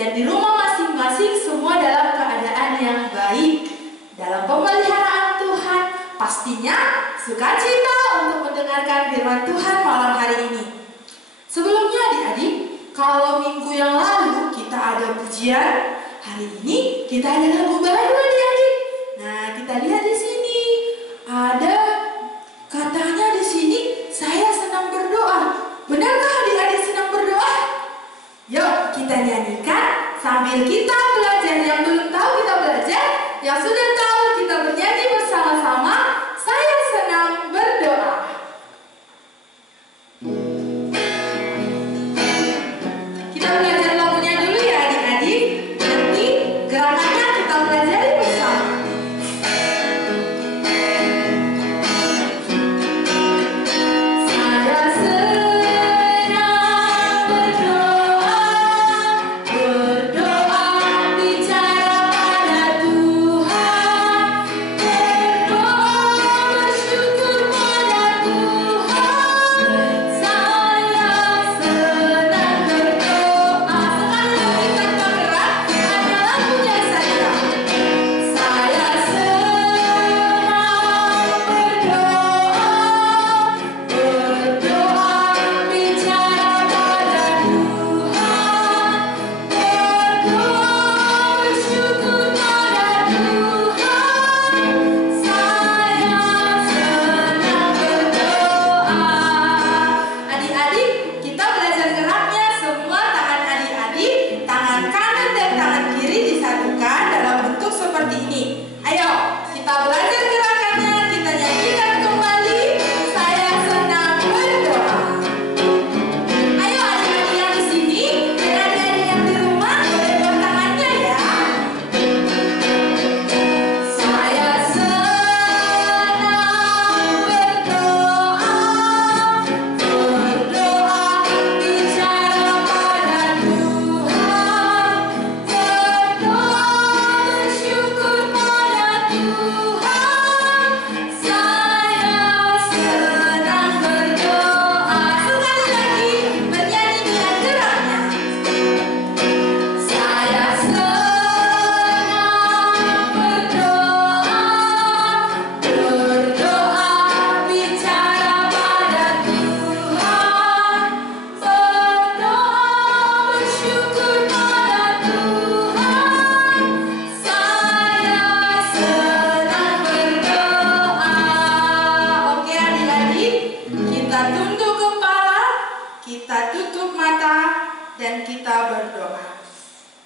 dan di rumah masing-masing semua dalam keadaan yang baik. Dalam pemeliharaan Tuhan, pastinya sukacita untuk mendengarkan firman Tuhan malam hari ini. Sebelumnya adik-adik, kalau minggu yang lalu kita ada pujian, hari ini kita ada lagu baru adik-adik. Nah, kita lihat di sini ada katanya di sini, saya senang berdoa. Benarkah adik-adik senang berdoa? Yuk kita nyanyikan sambil kita belajar. Yang belum tahu kita belajar, yang sudah tahu kita bernyanyi bersama-sama. Saya senang berdoa. Kita belajar lagunya dulu ya adik-adik. Nanti gerakannya kita pelajari bersama.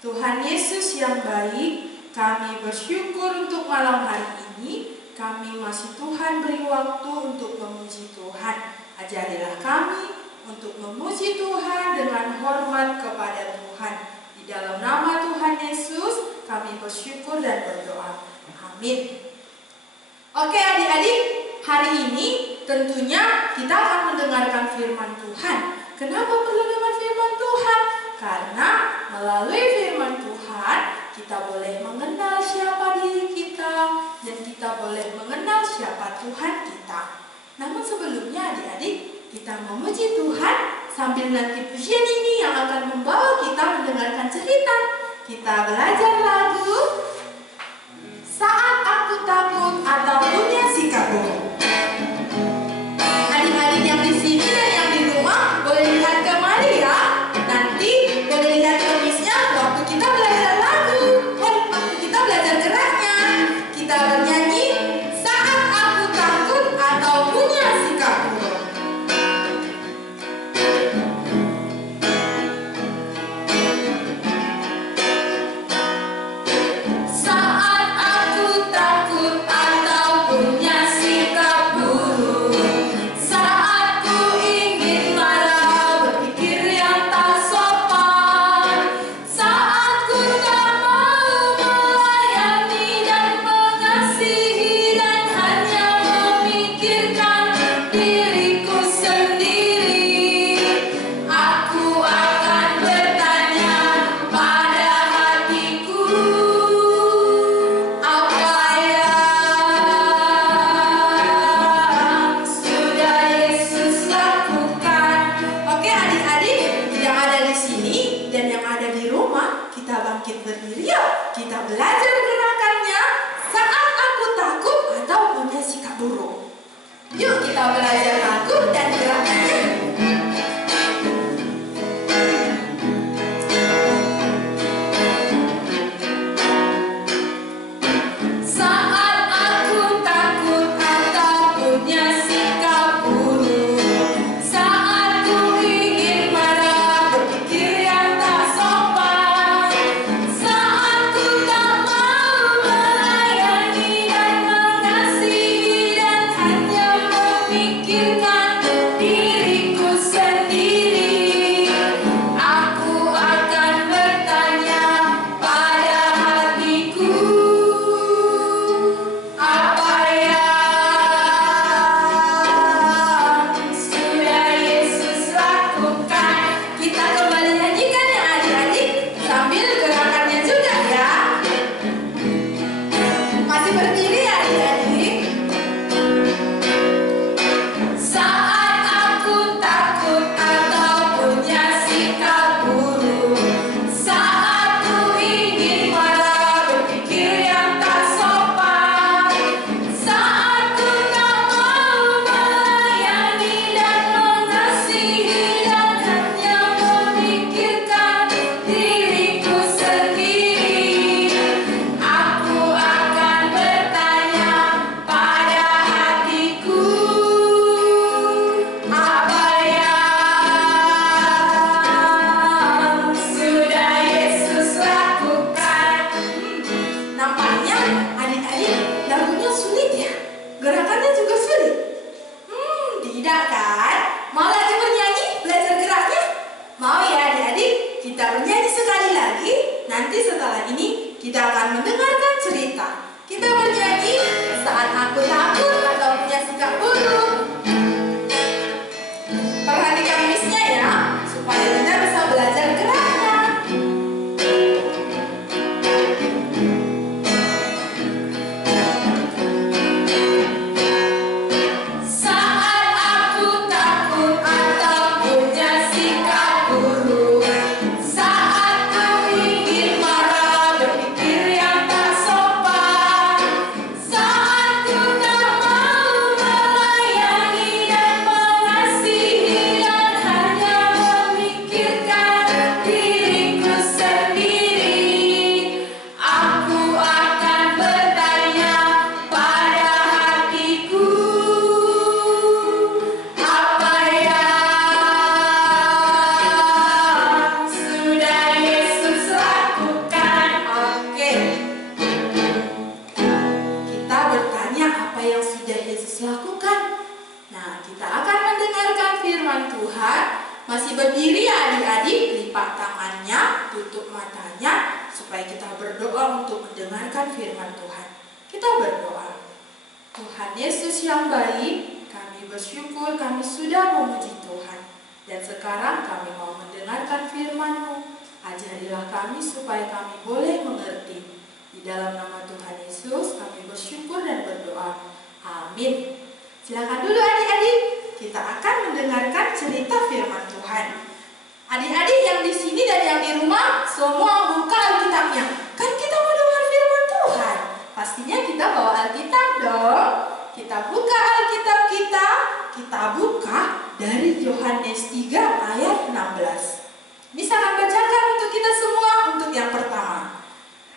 Tuhan Yesus yang baik, kami bersyukur untuk malam hari ini. Kami masih Tuhan beri waktu untuk memuji Tuhan. Ajarilah kami untuk memuji Tuhan dengan hormat kepada Tuhan. Di dalam nama Tuhan Yesus, kami bersyukur dan berdoa. Amin. Oke adik-adik, hari ini tentunya kita akan mendengarkan firman Tuhan. Kenapa perlu dengar firman Tuhan? Karena melalui firman Tuhan, kita boleh mengenal siapa diri kita dan kita boleh mengenal siapa Tuhan kita. Namun sebelumnya adik-adik, kita memuji Tuhan sambil nanti pujian ini yang akan membawa kita mendengarkan cerita. Kita belajar lagu Saat Aku Takut atau Punya Sikap Bohong. Adik-adik yang di sini dan yang di rumah boleh lihat kembali ya. Nanti boleh lihat tulisnya waktu kita belajar lagu, waktu kita belajar geraknya. Kita bernyanyi Saat Aku Takut atau Punya Sikap Bohong. kita bangkit berdiri yuk. Kita belajar gerakannya saat aku takut atau punya sikap buruk. Yuk kita belajar lagu dan gerakannya. Masih berdiri ya adik-adik, lipat tangannya, tutup matanya, supaya kita berdoa untuk mendengarkan firman Tuhan. Kita berdoa. Tuhan Yesus yang baik, kami bersyukur kami sudah memuji Tuhan. Dan sekarang kami mau mendengarkan firman-Mu. Ajarilah kami supaya kami boleh mengerti. Di dalam nama Tuhan Yesus kami bersyukur dan berdoa. Amin. Silakan dulu adik-adik, kita akan mendengarkan cerita firman Tuhan. Adik-adik yang di sini dan yang di rumah, semua buka Alkitabnya. Kan kita mau dengar firman Tuhan. Pastinya kita bawa Alkitab dong. Kita buka Alkitab kita buka dari Yohanes 3 ayat 16. Bisa kan bacakan untuk kita semua untuk yang pertama.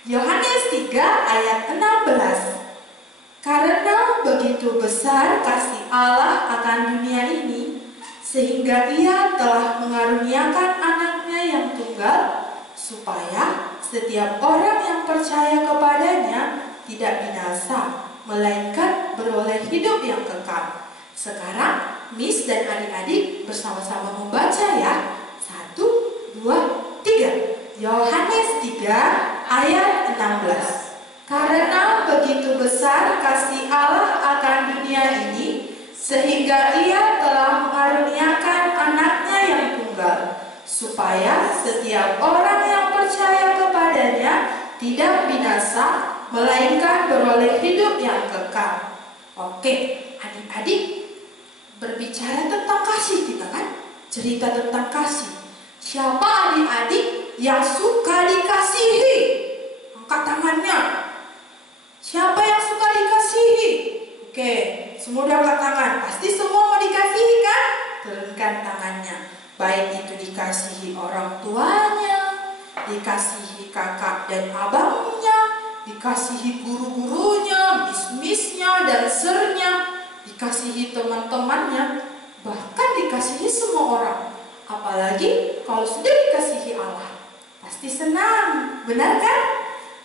Yohanes 3 ayat 16. Karena begitu besar kasih Allah akan dunia ini, sehingga Ia telah mengaruniakan anaknya yang tunggal, supaya setiap orang yang percaya kepadanya tidak binasa, melainkan beroleh hidup yang kekal. Sekarang, Miss dan adik-adik bersama-sama membaca ya. 1, 2, 3. Yohanes 3 ayat 16. Karena begitu besar kasih Allah akan dunia ini, sehingga Ia telah mengaruniakan anaknya yang tunggal, supaya setiap orang yang percaya kepadanya tidak binasa, melainkan beroleh hidup yang kekal. Oke, adik-adik, berbicara tentang kasih kita kan? Cerita tentang kasih. Siapa adik-adik yang suka dikasih? tangannya. Siapa yang suka dikasihi? Oke, semua udah angkat tangan. Pasti semua mau dikasihi kan? Turunkan tangannya. Baik itu dikasihi orang tuanya, dikasihi kakak dan abangnya, dikasihi guru-gurunya, mis-misnya, dansernya, dikasihi teman-temannya, bahkan dikasihi semua orang. Apalagi kalau sudah dikasihi Allah, pasti senang, benar kan?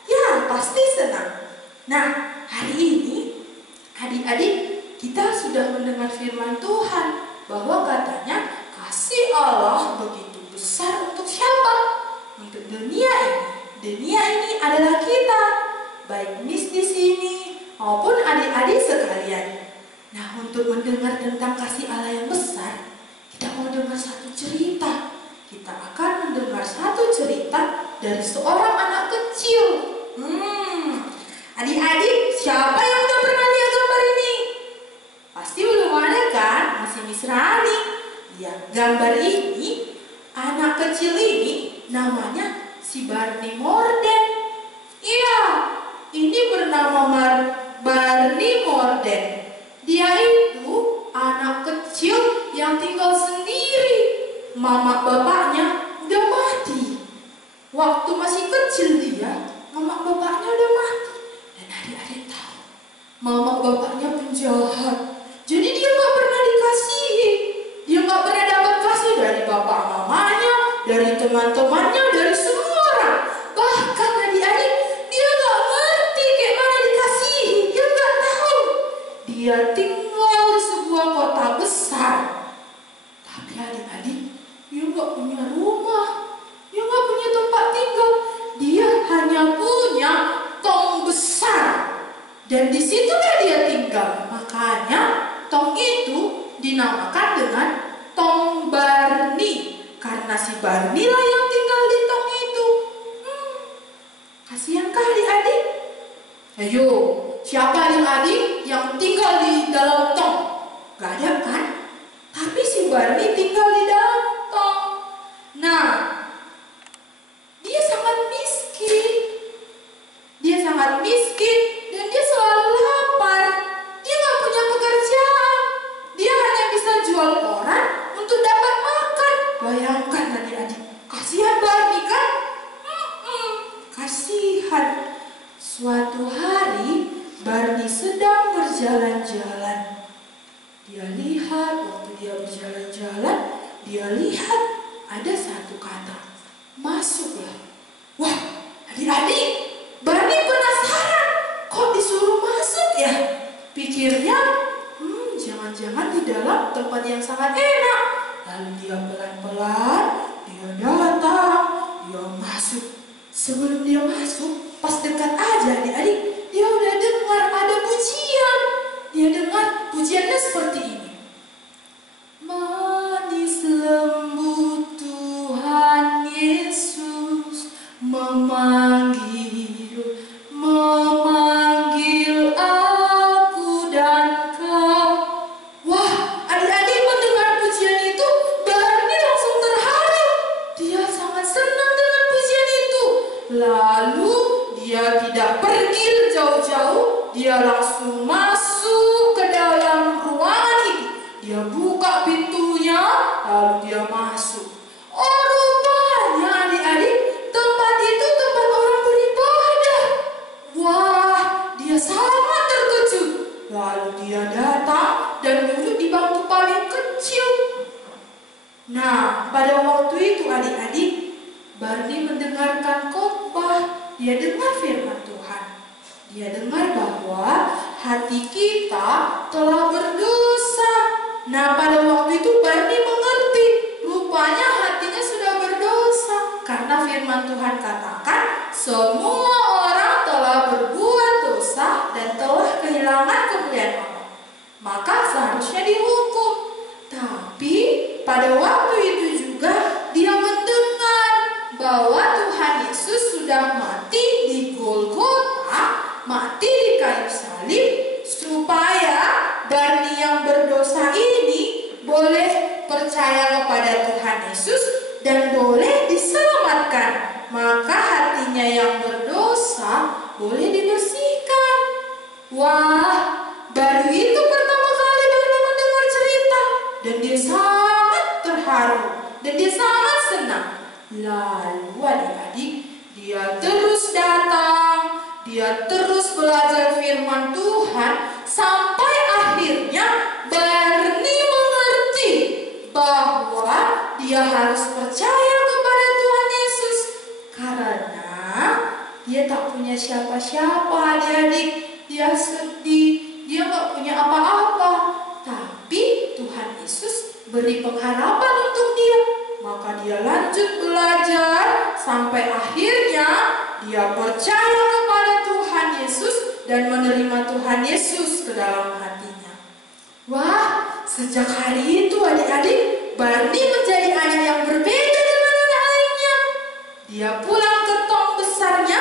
Ya, pasti senang. Nah, hari ini adik-adik kita sudah mendengar firman Tuhan bahwa katanya kasih Allah begitu besar untuk siapa? Untuk dunia ini. Dunia ini adalah kita, baik Miss di sini maupun adik-adik sekalian. Nah, untuk mendengar tentang kasih Allah yang besar, kita mau dengar satu cerita. Kita akan mendengar satu cerita dari seorang anak kecil. Adik-adik, siapa yang udah pernah lihat gambar ini? Pasti belum ada kan? Masih Miss Rani. Ya, gambar ini, anak kecil ini namanya si Barney Morden. Iya, ini bernama Barney Morden. Dia itu anak kecil yang tinggal sendiri. Mama bapaknya udah mati. Waktu masih kecil dia, mama bapaknya udah mati. Dan adik-adik tahu, mama bapaknya penjahat. Jadi dia gak pernah dikasihi. Dia gak pernah dapat kasih dari bapak mamanya, dari teman-temannya, dari semua orang. Bahkan adik-adik, dia gak ngerti kayak mana dikasihi. Dia gak tahu. Dia tinggal di sebuah kota besar. Tapi adik-adik, dia gak punya rumah. Dia gak punya tempat tinggal. Dia hanya punya tong besar. Dan disitulah dia tinggal. Makanya tong itu dinamakan dengan tong Barney. Karena si Barney lah yang tinggal di tong itu. Kasihan kah adik-adik? Ayo, siapa adik-adik yang tinggal di dalam tong? Gak ada kan? Tapi si Barney tinggal di dalam tong. Nah, dia sangat miskin. Dia sangat miskin dan dia selalu lapar. Dia gak punya pekerjaan. Dia hanya bisa jual koran untuk dapat makan. Bayangkan adik-adik, kasihan Barney kan? Kasihan. Suatu hari Barney sedang berjalan-jalan. Dia lihat, waktu dia berjalan-jalan, dia lihat ada satu kata, masuklah. Wah, adik-adik, Barney penasaran, kok disuruh masuk ya? Pikirnya, jangan-jangan di dalam tempat yang sangat enak. Lalu dia pelan-pelan, dia datang, dia masuk. Sebelum dia masuk, pas dekat aja adik-adik, dia udah dengar ada pujian. Dia dengar pujiannya seperti ini. Manis lembut Tuhan Yesus memanggil aku dan kau. Wah, adik-adik mendengar pujian itu, Barney langsung terharu. Dia sangat senang dengan pujian itu. Lalu dia tidak pergi jauh-jauh, dia langsung masuk ke dalam ruangan itu. Dia buka pintunya, lalu dia masuk. Oh, rupanya adik-adik, tempat itu tempat orang beribadah. Wah, dia sangat terkejut. Lalu dia datang dan duduk di bangku paling kecil. Nah, pada waktu itu adik-adik, Barney mendengarkan khotbah. Dia dengar firman Tuhan. Dia dengar bahwa hati kita telah berdosa. Nah, pada waktu itu Barney mengerti, rupanya hatinya sudah berdosa. Karena firman Tuhan katakan, semua orang telah berbuat dosa dan telah kehilangan kemuliaan Allah. Maka seharusnya dihukum. Tapi pada waktu itu juga dia mendengar bahwa Tuhan Yesus sudah mati di Golgota, mati di kayu salib, supaya Barney yang berdosa ini boleh percaya kepada Tuhan Yesus dan boleh diselamatkan. Maka hatinya yang berdosa boleh dibersihkan. Wah, baru itu pertama kali Barni mendengar cerita, dan dia sangat terharu, dan dia sangat senang. Lalu adik-adik, dia terus datang, dia terus belajar firman Tuhan, sampai akhirnya Barni mengerti bahwa dia harus percaya kepada Tuhan Yesus, karena dia tak punya siapa-siapa adik-adik. Dia sedih, dia gak punya apa-apa, tapi Tuhan Yesus beri pengharapan untuk dia. Maka dia lanjut belajar sampai akhirnya dia percaya kepada Tuhan Yesus dan menerima Tuhan Yesus ke dalam hatinya. Wah, sejak hari itu adik-adik, Barni menjadi anak yang berbeda dengan anak lainnya. Dia pulang ke tong besarnya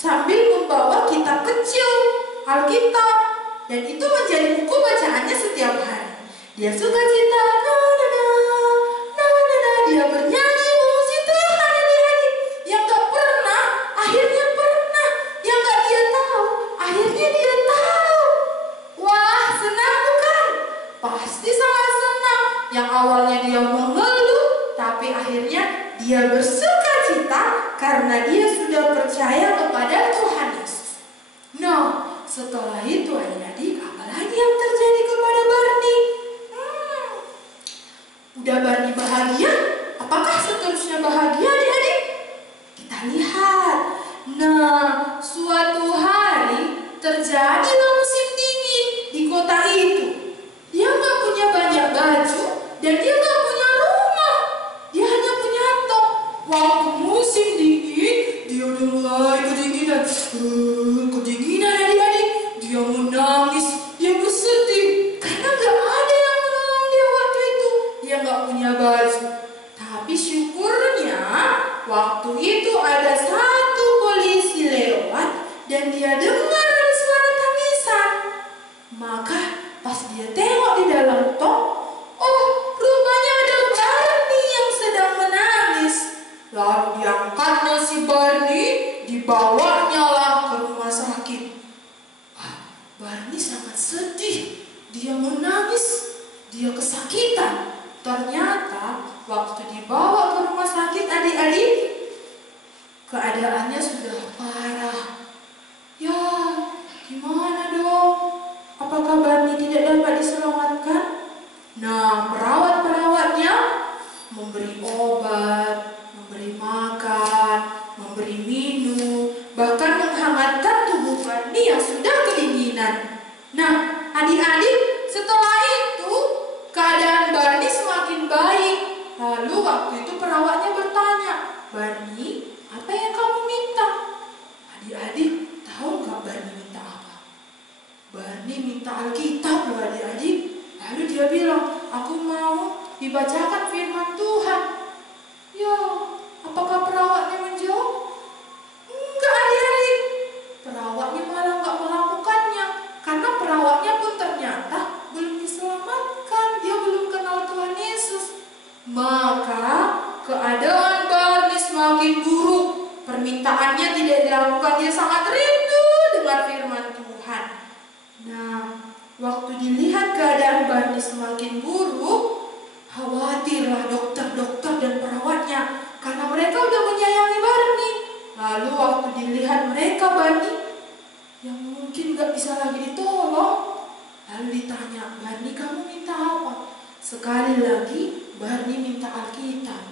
sambil membawa kitab kecil, Alkitab, dan itu menjadi buku bacaannya setiap hari. Dia suka cita, dia bernyanyi memuji Tuhan adik-adik. Yang gak pernah, akhirnya pernah. Yang gak dia tahu, akhirnya dia tahu. Wah, senang bukan? Pasti sangat senang. Yang awalnya dia mengeluh, tapi akhirnya dia bersuka cita karena dia sudah percaya kepada Tuhan Yesus. Nah, setelah itu adik-adik, apa lagi yang terjadi kepada Barni? Udah Barni bahagia? Apakah seterusnya bahagia adik-adik? Kita lihat. Nah, suatu hari terjadilah musim dingin di kota itu. Dia gak punya banyak baju dan dia gak punya rumah. Dia hanya punya tong. Waktu musim dingin, dia udah mulai kedinginan. Kedinginan adik-adik. Dia menangis, dia bersedih karena gak ada yang menolong dia waktu itu. Dia gak punya baju. Tapi syukurnya waktu itu ada satu polisi lewat dan dia dengar ada suara tangisan. Maka pas dia tengok di dalam tong, oh rupanya ada Barni yang sedang menangis. Lalu diangkatnya si Barni, dibawanya lah ke rumah sakit. Wah, Barni sangat sedih, dia menangis, dia kesakitan. Ternyata waktu dibawa ke rumah sakit adik-adik, keadaannya sudah parah. Ya, gimana dong? Apakah Barni tidak dapat diselamatkan? Nah, perawat-perawatnya memberi obat, memberi makan, memberi minum, bahkan menghangatkan tubuh Barni yang sudah kedinginan. Nah, adik-adik, setelah itu keadaan Barni semakin baik. Lalu waktu itu perawatnya bertanya, Barni, apa yang kamu minta? Adik-adik, tahu nggak Barni minta apa? Barni minta Alkitab loh adik-adik. Lalu dia bilang, aku mau dibacakan firman Tuhan. Ya, apakah perawatnya menjawab? Enggak adik-adik. Perawatnya malah nggak melakukannya. Karena perawatnya pun ternyata belum diselamatkan. Dia belum kenal Tuhan Yesus. Maka keadaan Barni semakin buruk. Permintaannya tidak dilakukan. Dia sangat rindu dengan firman Tuhan. Nah, waktu dilihat keadaan Barni semakin buruk, khawatirlah dokter-dokter dan perawatnya karena mereka udah menyayangi Barni. Lalu waktu dilihat mereka Barni yang mungkin gak bisa lagi ditolong, lalu ditanya, Barni kamu minta apa? Sekali lagi Barni minta Alkitab.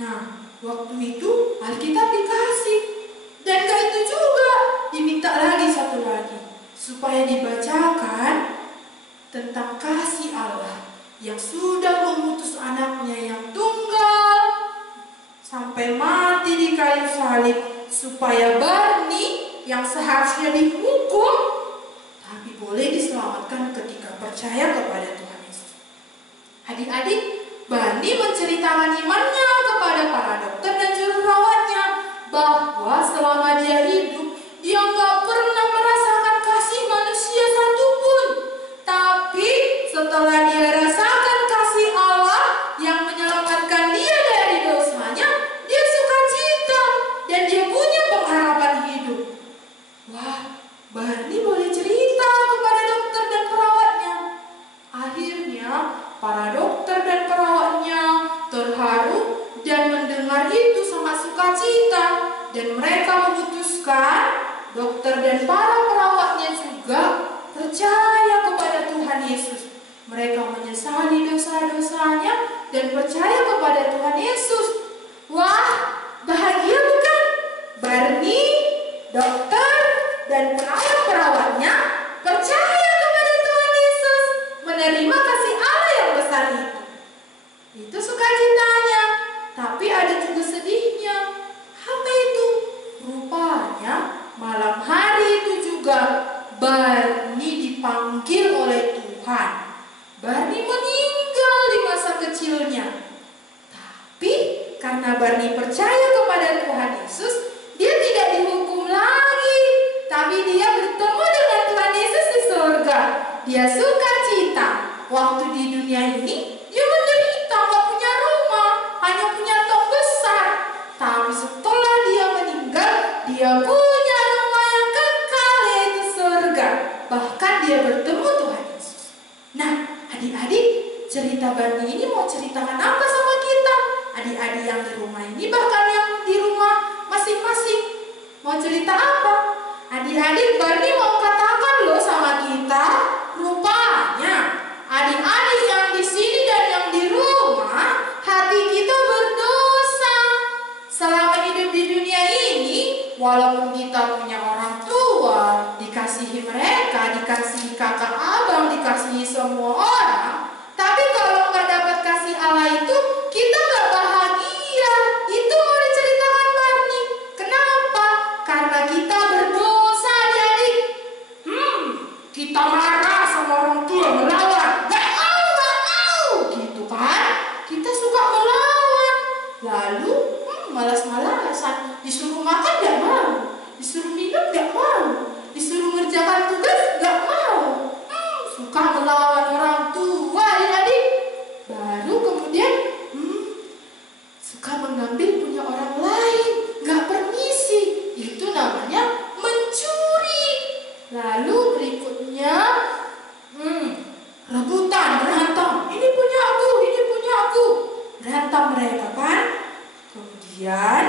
Nah, waktu itu Alkitab dikasih. Dan gak itu juga, diminta lagi satu lagi, supaya dibacakan tentang kasih Allah yang sudah mengutus anaknya yang tunggal sampai mati di kayu salib, supaya Barni yang seharusnya dihukum tapi boleh diselamatkan ketika percaya kepada Tuhan Yesus. Adik-adik, Barni menceritakan imannya kepada para dokter dan juru rawatnya bahwa selama dia hidup, dia nggak pernah merasakan kasih manusia satupun. Tapi setelah dia rasakan kasih Allah yang menyelamatkan dia dari dosanya, dia sukacita dan dia punya pengharapan hidup. kan? Dokter dan para perawatnya juga percaya kepada Tuhan Yesus. Mereka menyesali dosa-dosanya dan percaya kepada Tuhan Yesus. Wah, bahagia bukan? Barney, dokter, dan perawat-perawatnya percaya kepada Tuhan Yesus, menerima kasih Allah yang besar itu. Itu sukacitanya, tapi ada juga sedihnya. Apa itu? Rupanya malam hari itu juga Barney dipanggil oleh Tuhan. Barney meninggal di masa kecilnya. Tapi karena Barney percaya kepada Tuhan Yesus, dia tidak dihukum lagi, tapi dia bertemu dengan Tuhan Yesus di surga. Dia sukacita. Waktu di dunia ini dia menderita, gak punya rumah, hanya punya tong besar. Tapi setelah dia meninggal, dia punya rumah yang kekal, yaitu surga. Bahkan dia bertemu Tuhan Yesus. Nah, adik-adik, cerita Barney ini mau ceritakan apa sama kita? Adik-adik yang di rumah ini, bahkan yang di rumah masing-masing, mau cerita apa? Adik-adik, Barney mau katakan loh sama kita, rupanya adik-adik yang di sini dan yang di rumah, hati kita berdosa. Selama hidup di dunia ini, walaupun kita punya orang tua, dikasihi mereka, dikasihi kakak abang, dikasihi semua orang, tapi kalau nggak dapat kasih Allah itu, kita nggak bahagia. Itu mau diceritakan Barney. Kenapa? Karena kita berdosa, adik-adik. Kita marah sama orang tua, melawan. Gak mau, gitu kan? Kita suka melawan. Lalu, malas-malasan. Disuruh makan gak mau. Disuruh minum gak mau. Disuruh ngerjakan tugas gak mau. Suka melawan orang tua, adik-adik. Baru kemudian suka mengambil punya orang lain, gak permisi. Itu namanya mencuri. Lalu berikutnya rebutan, berantem. Ini punya aku, ini punya aku. Berantem mereka kan. Kemudian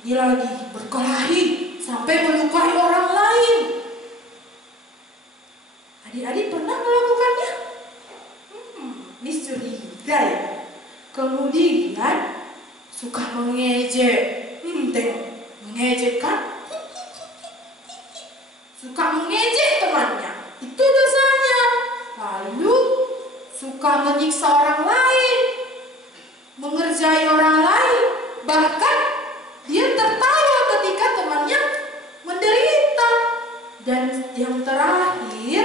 ini lagi berkelahi sampai melukai orang lain. Adik-adik pernah melakukannya? Ini curiga ya. Kemudian suka mengejek. Tengok, mengejek kan? Suka mengejek temannya. Itu dosanya. Lalu suka menyiksa orang lain, mengerjai orang lain. Bahkan dia tertawa ketika temannya menderita. Dan yang terakhir,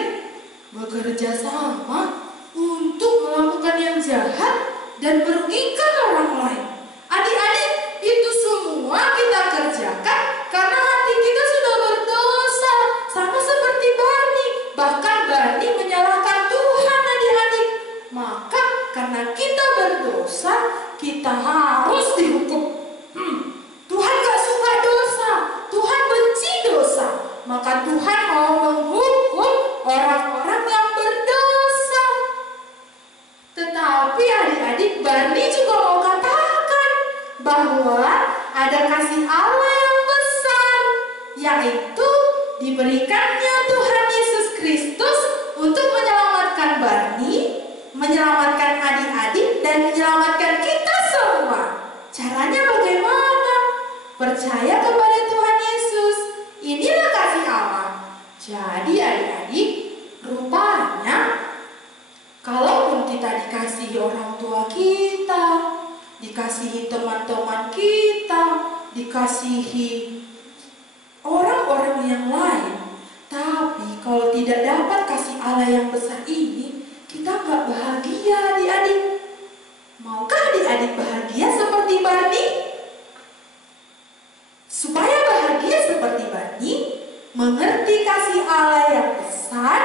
bekerja sama untuk melakukan yang jahat dan merugikan orang lain. Adik-adik, itu semua kita kerjakan karena hati kita sudah berdosa, sama seperti Barney. Bahkan Barney menyalahkan Tuhan, adik-adik. Maka karena kita berdosa, kita harus dihukum. Tuhan gak suka dosa, Tuhan benci dosa. Maka Tuhan mau menghukum orang-orang yang berdosa. Tetapi adik-adik, Barney juga mau katakan bahwa ada kasih Allah yang besar, yaitu diberikannya Tuhan Yesus Kristus untuk menyelamatkan Barney, menyelamatkan adik-adik, dan menyelamatkan kita semua. Caranya bagaimana? Percaya kepada Tuhan Yesus. Inilah kasih Allah. Jadi adik-adik, rupanya kalaupun kita dikasihi orang tua kita, dikasihi teman-teman kita, dikasihi orang-orang yang lain, tapi kalau tidak dapat kasih Allah yang besar ini, kita gak bahagia, adik-adik. Maukah adik-adik bahagia seperti Barney? Supaya bahagia seperti Barney, mengerti kasih Allah yang besar,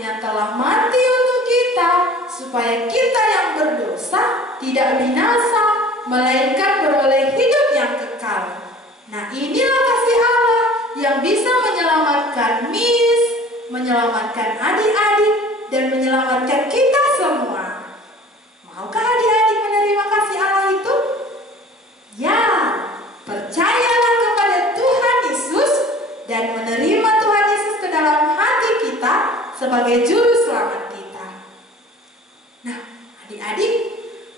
yang telah mati untuk kita, supaya kita yang berdosa tidak binasa, melainkan beroleh hidup yang kekal. Nah, inilah kasih Allah yang bisa menyelamatkan Miss, menyelamatkan adik-adik, dan menyelamatkan kita semua. Maukah adik-adik menerima kasih Allah itu? Ya, percayalah kepada Tuhan Yesus sebagai juru selamat kita. Nah, adik-adik,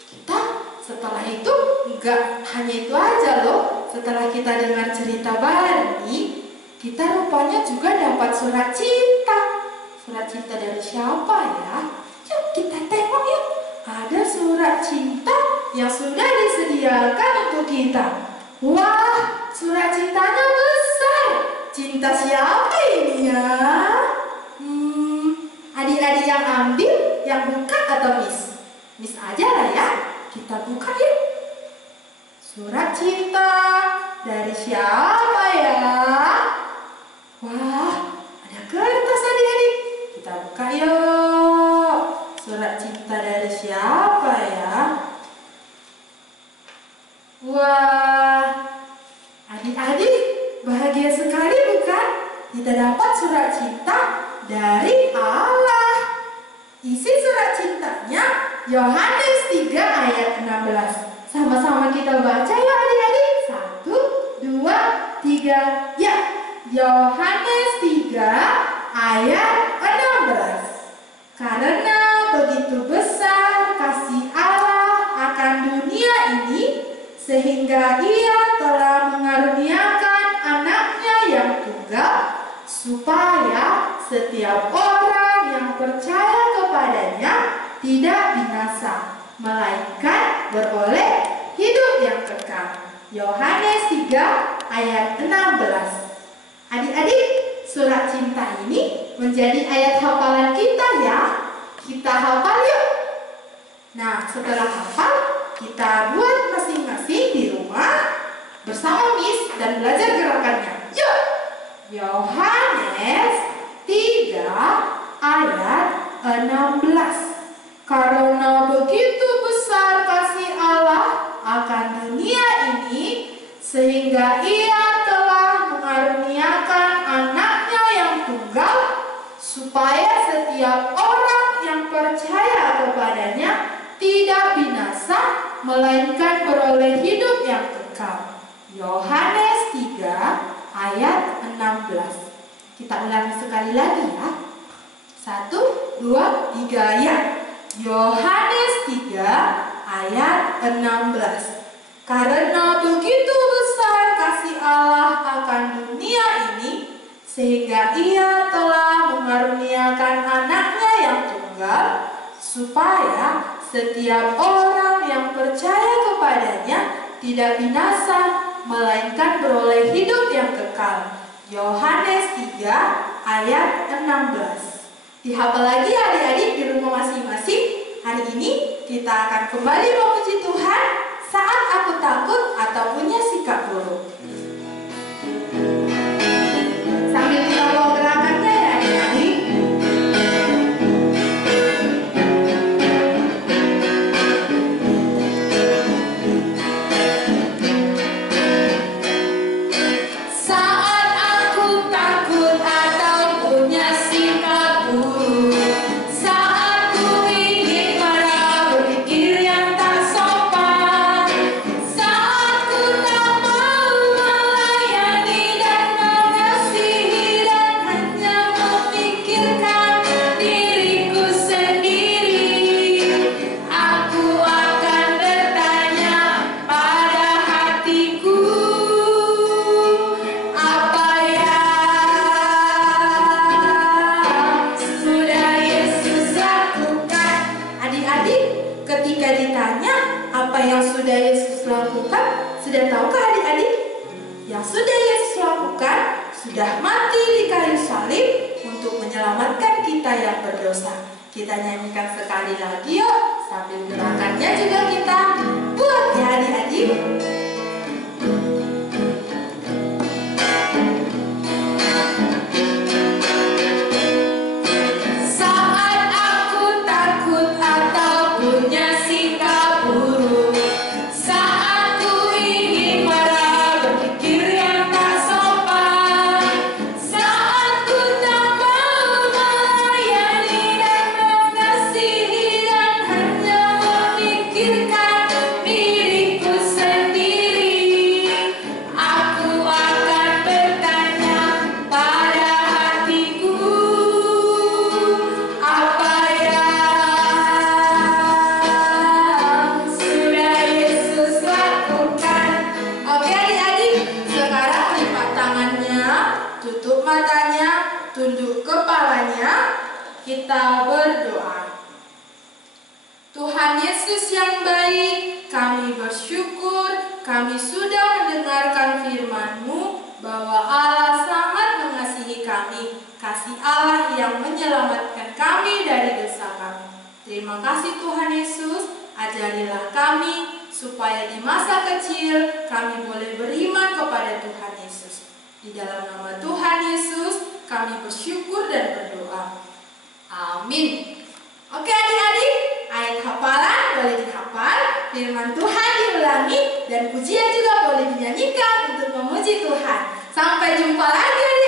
kita setelah itu enggak hanya itu aja loh. Setelah kita dengar cerita Barni, kita rupanya juga dapat surat cinta. Surat cinta dari siapa ya? Yuk kita tengok yuk. Ada surat cinta yang sudah disediakan untuk kita. Wah, surat cintanya besar. Cinta siapa ini ya? Adik-adik yang ambil, yang buka atau Miss? Miss aja lah ya. Kita buka yuk. Surat cinta dari siapa ya? Wah, ada kertas adik-adik. Kita buka yuk. Surat cinta dari siapa ya? Wah, adik-adik bahagia sekali bukan? Kita dapat surat cinta dari Allah. Isi surat cintanya Yohanes 3 ayat 16. Sama-sama kita baca ya adik-adik. 1, 2, 3, ya. Yohanes 3 ayat 16. Karena begitu besar kasih Allah akan dunia ini, sehingga Ia telah mengaruniakan anaknya yang tunggal, supaya setiap orang yang percaya kepadanya tidak binasa, melainkan beroleh hidup yang kekal. Yohanes 3 ayat 16. Adik-adik, surat cinta ini menjadi ayat hafalan kita ya. Kita hafal yuk. Nah, setelah hafal, kita buat masing-masing di rumah bersama Miss dan belajar gerakannya. Yuk. Yohanes 3 ayat 16. Karena begitu besar kasih Allah akan dunia ini, sehingga Ia telah mengaruniakan anaknya yang tunggal, supaya setiap orang yang percaya kepadanya tidak binasa, melainkan beroleh hidup yang kekal. Yohanes 3 ayat 16. Kita ulangi sekali lagi ya. 1, 2, 3 ya. Yohanes 3 ayat 16. Karena begitu besar kasih Allah akan dunia ini, sehingga Ia telah mengaruniakan anaknya yang tunggal, supaya setiap orang yang percaya kepadanya tidak binasa, melainkan beroleh hidup yang kekal. Yohanes 3 ayat 16. Dihafal lagi adik-adik di rumah masing-masing. Hari ini kita akan kembali memuji Tuhan saat aku takut atau punya sikap buruk. Sambil kita bawa gerakannya ya adik-adik. Sudah tahukah adik-adik? Yang sudah Yesus lakukan, sudah mati di kayu salib untuk menyelamatkan kita yang berdosa. Kita nyanyikan sekali lagi yuk, sambil gerakannya juga kita buat ya adik-adik. Diriku sendiri. tutup matanya, tunduk kepalanya, kita berdoa. Tuhan Yesus yang baik, kami bersyukur kami sudah mendengarkan firman-Mu bahwa Allah sangat mengasihi kami, kasih Allah yang menyelamatkan kami dari dosa kami. Terima kasih Tuhan Yesus, ajarilah kami supaya di masa kecil kami boleh beriman kepada Tuhan Yesus. Di dalam nama Tuhan Yesus kami bersyukur dan berdoa. Amin. Oke adik-adik, ayat hafalan boleh dihafal, firman Tuhan diulangi, dan pujian juga boleh dinyanyikan untuk memuji Tuhan. Sampai jumpa lagi.